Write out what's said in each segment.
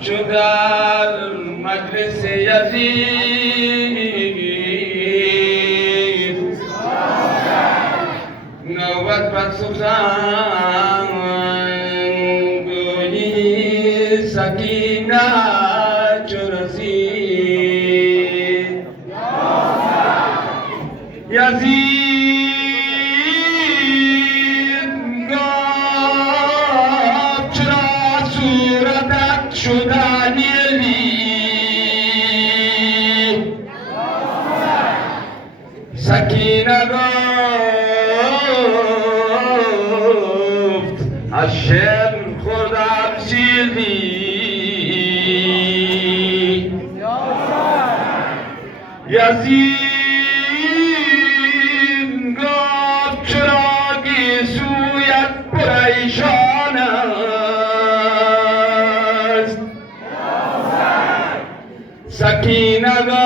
چو در مجلس یزید نوبت بر سخن گویی سکینه چو رسید یزید شدنی سکینه گفت از شعر خودم چیزی یزید گفت چراغی سویت پریشان سکینه گفت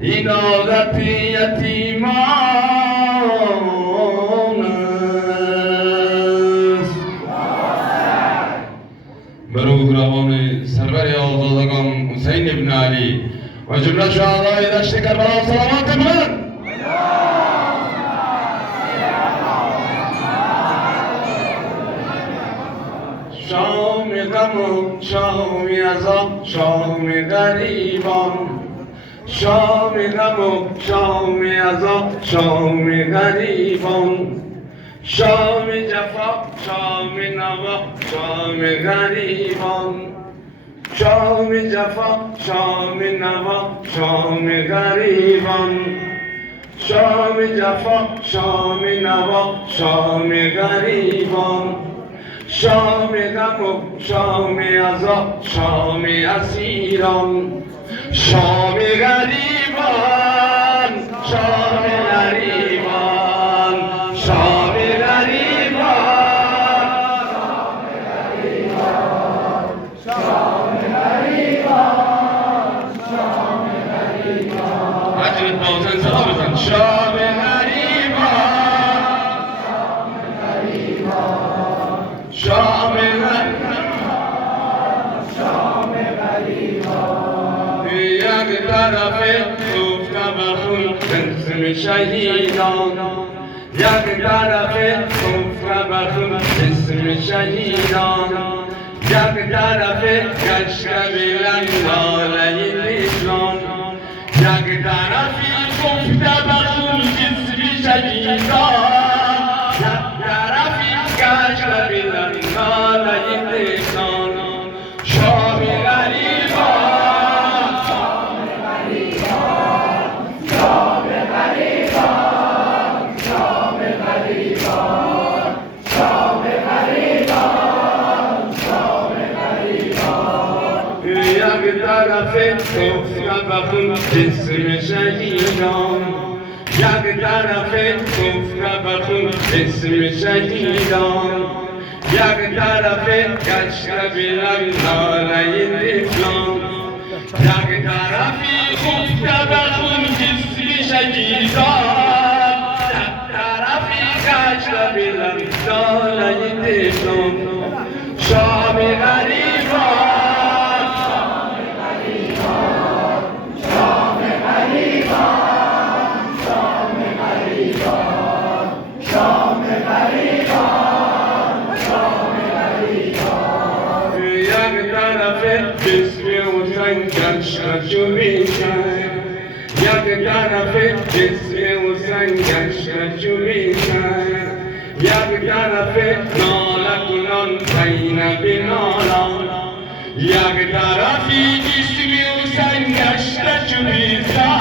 این عادت یتیمان است. برو روان سرور آزادگان حسین ابن علی و جمله شهدای دشت کربلا سلامت بلند. شام غم و شام عذاب شام غریبان شام غم و شام عذاب شام غریبان شام جفا شام نوا شام غریبان شام جفا شام نوا شام غریبان شام جفا شام نوا شام غریبان شام غم و شام عذاب شام اسیران شام غریبان شام غریبان شام غریبان شام غریبان شام غریبان عجب بازن صدا بزن شام شام غریبان یک طرف گفته بخون اسم شهیدان یک طرف گفته بخون اسم شهیدان یک طرف گشت بلند ناله اسلام یک طرفی گفته بخون اسم شهیدان شام غریبان شام غریبان شام غریبان شام غریبان شام غریبان یک طرف گفته بخون اسم شهیدان یک طرف گفته بخون اسم شهیدان یک طرف گشت بلند ناله اسلام یک طرفی گفته بخون اسم شهیدان یک طرفی گشت بلند ناله اسلام شام غریبان شام غریبان شام غریبان شام غریبان شام غریبان یک طرف بسم حسین گشت چو بیشن یک طرف بسم حسین گشت چو بیشن یک طرف ناله کنان زینب نالان یک طرفی بسم حسین گشت چو بیشن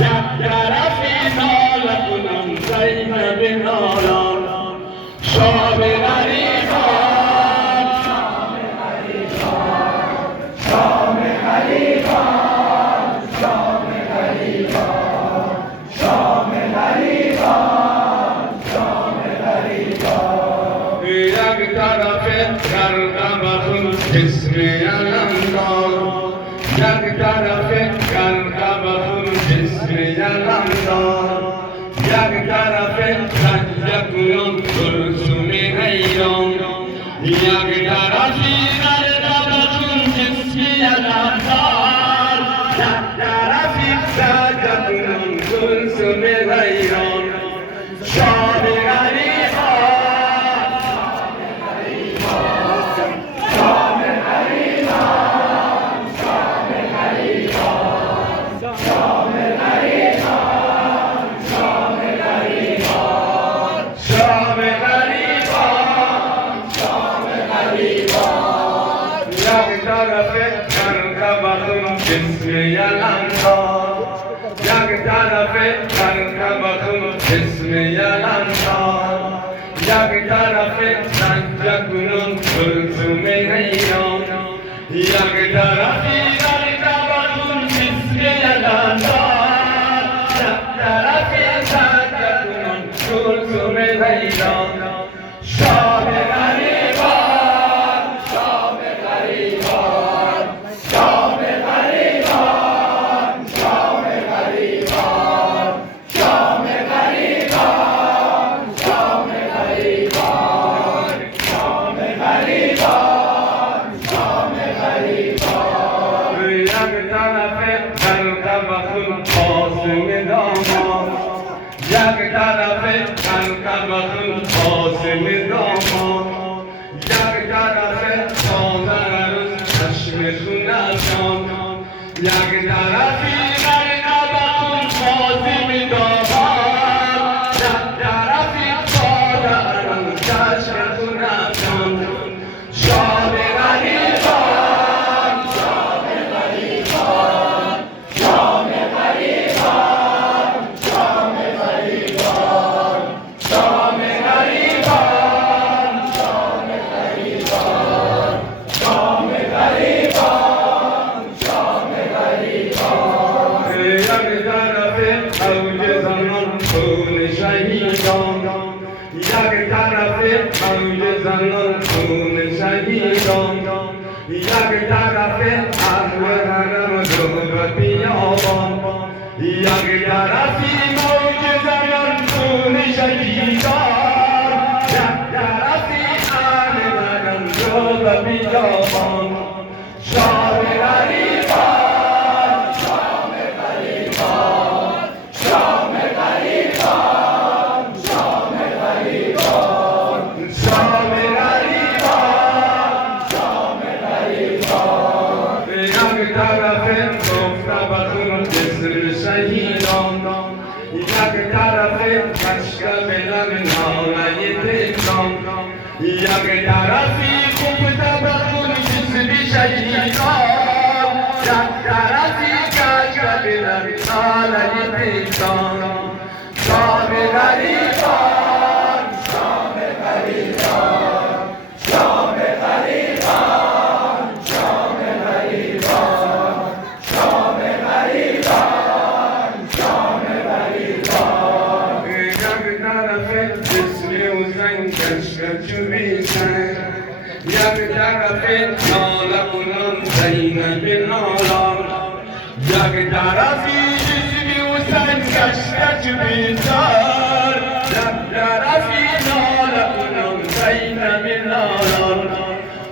یک طرفی ناله کنان زینب نالان شام غریبان شام غریبان شام غریبان شام غریبان شام غریبان یک طرف کرده بخون اسم علمدار یک طرف کرده بخون اسم علمدار یک طرف کنون کلثوم حیران یک طرفی در دبتون جسمی الانتار یک طرفی سجده کنون کلثوم حیران شام غریبان شام غریبان شام غریبان شام غریبان شام غریبان شام غریبان شام غریبان یک طرف کرکبتون جسمی الانتار یک طرف کرکبتون جسمی الانتار یک طرف سجده کنون کلثوم حیران یک طرفی در کبتون جسمی الانتار یک طرفی سجده کنون کلثوم حیران شام غریبان شام غریبان شام غریبان شام غریبان شام غریبان شام غریبان شام غریبان شام غریبان یک طرف کرکبتون قاسم داماد یک طرف کرکبتون قاسم داماد یک طرف تازه روز چشم خونشان یک طرفی کرکبتون قاسم داماد یک طرفی تازه روز چشم خونشان شام غریبان شام غریبان شام غریبان شام غریبان شام غریبان شام غریبان شام غریبان شام غریبان یک طرف اوج زنان خون شهیدان یک طرف اوج زنان خون شهیدان یک طرف اهل حرم دور بیابان یک طرفی موج زنان خون شهیدان یک طرفی اهل حرم دور بیابان شام غریبان شام غریبان شام غریبان شام غریبان شام غریبان شام غریبان یک طرف گفتبتون جسر شهیدان یک طرف کشکب لب ناله تهران یک طرفی گفتبتون جسر شهیدان یک طرفی کشکب لب ناله تهران شام غریبان شام غریبان شام غریبان شام غریبان شام غریبان شام غریبان یک طرف جسمی و زن کشکب چوبیشن یک طرف ناله کنان زینب نالان یک طرفی جسمی و زن کشکب چوبیشن یک طرفی ناله کنان زینب نالان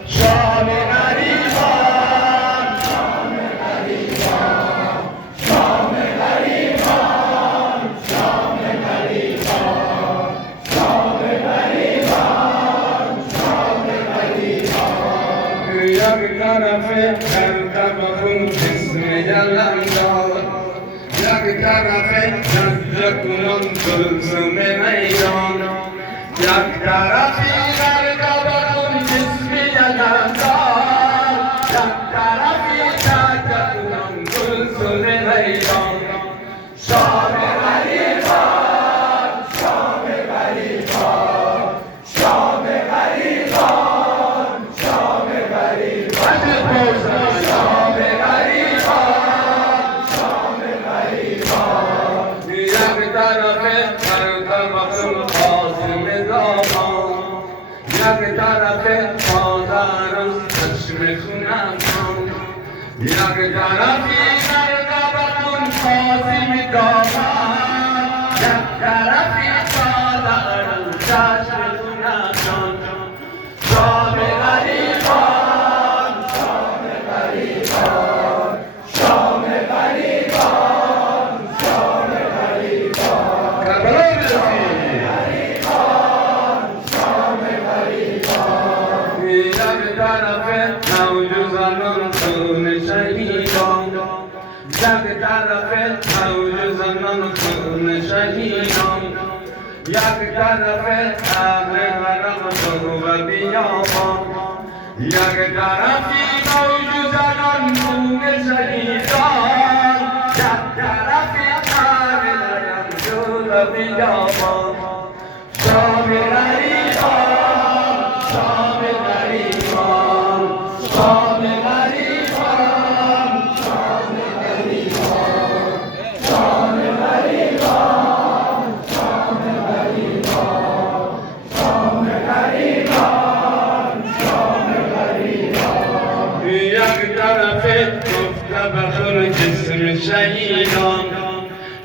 شام غریبان شام غریبان شام غریبان شام غریبان شام غریبان شام غریبان یک طرف کرکبتون جسمی الانتار یک طرف سجده کنون کلثوم حیران یک طرفی کرکبتون جسمی الانتار یک طرفی سجده کنون کلثوم حیران شام غریبان شام غریبان شام غریبان شام غریبان شام غریبان شام غریبان یک طرف کرکبتون قاسم داماد یک طرف تازه روز چشم خونشان یک طرفی کرکبتون قاسم داماد یک طرفی تازه روز یک طرف ابر ورم و بیابان، یک طرفی موج زنان خون شهیدان، یک طرفی ابر و بیابان. شام غریبان، شام غریبان، شام غریبان، شام غریبان، شام غریبان، شام غریبان، شام غریبان، شام غریبان. یک طرف گفته بخور جسم شهیدان،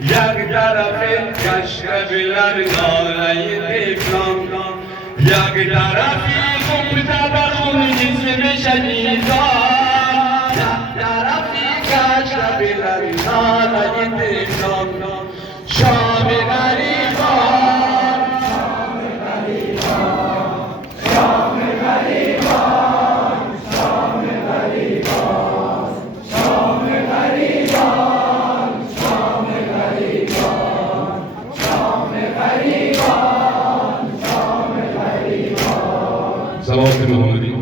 یک طرف کشک بلر ناله طفلان، یک طرفی گفته بخور جسم شهیدان، یک طرفی کشک بلر ناله طفلان. شام غریبان، شام غریبان، شام غریبان، شام غریبان، شام غریبان، شام غریبان، شام غریبان، شام غریبان. صلوات محمدی.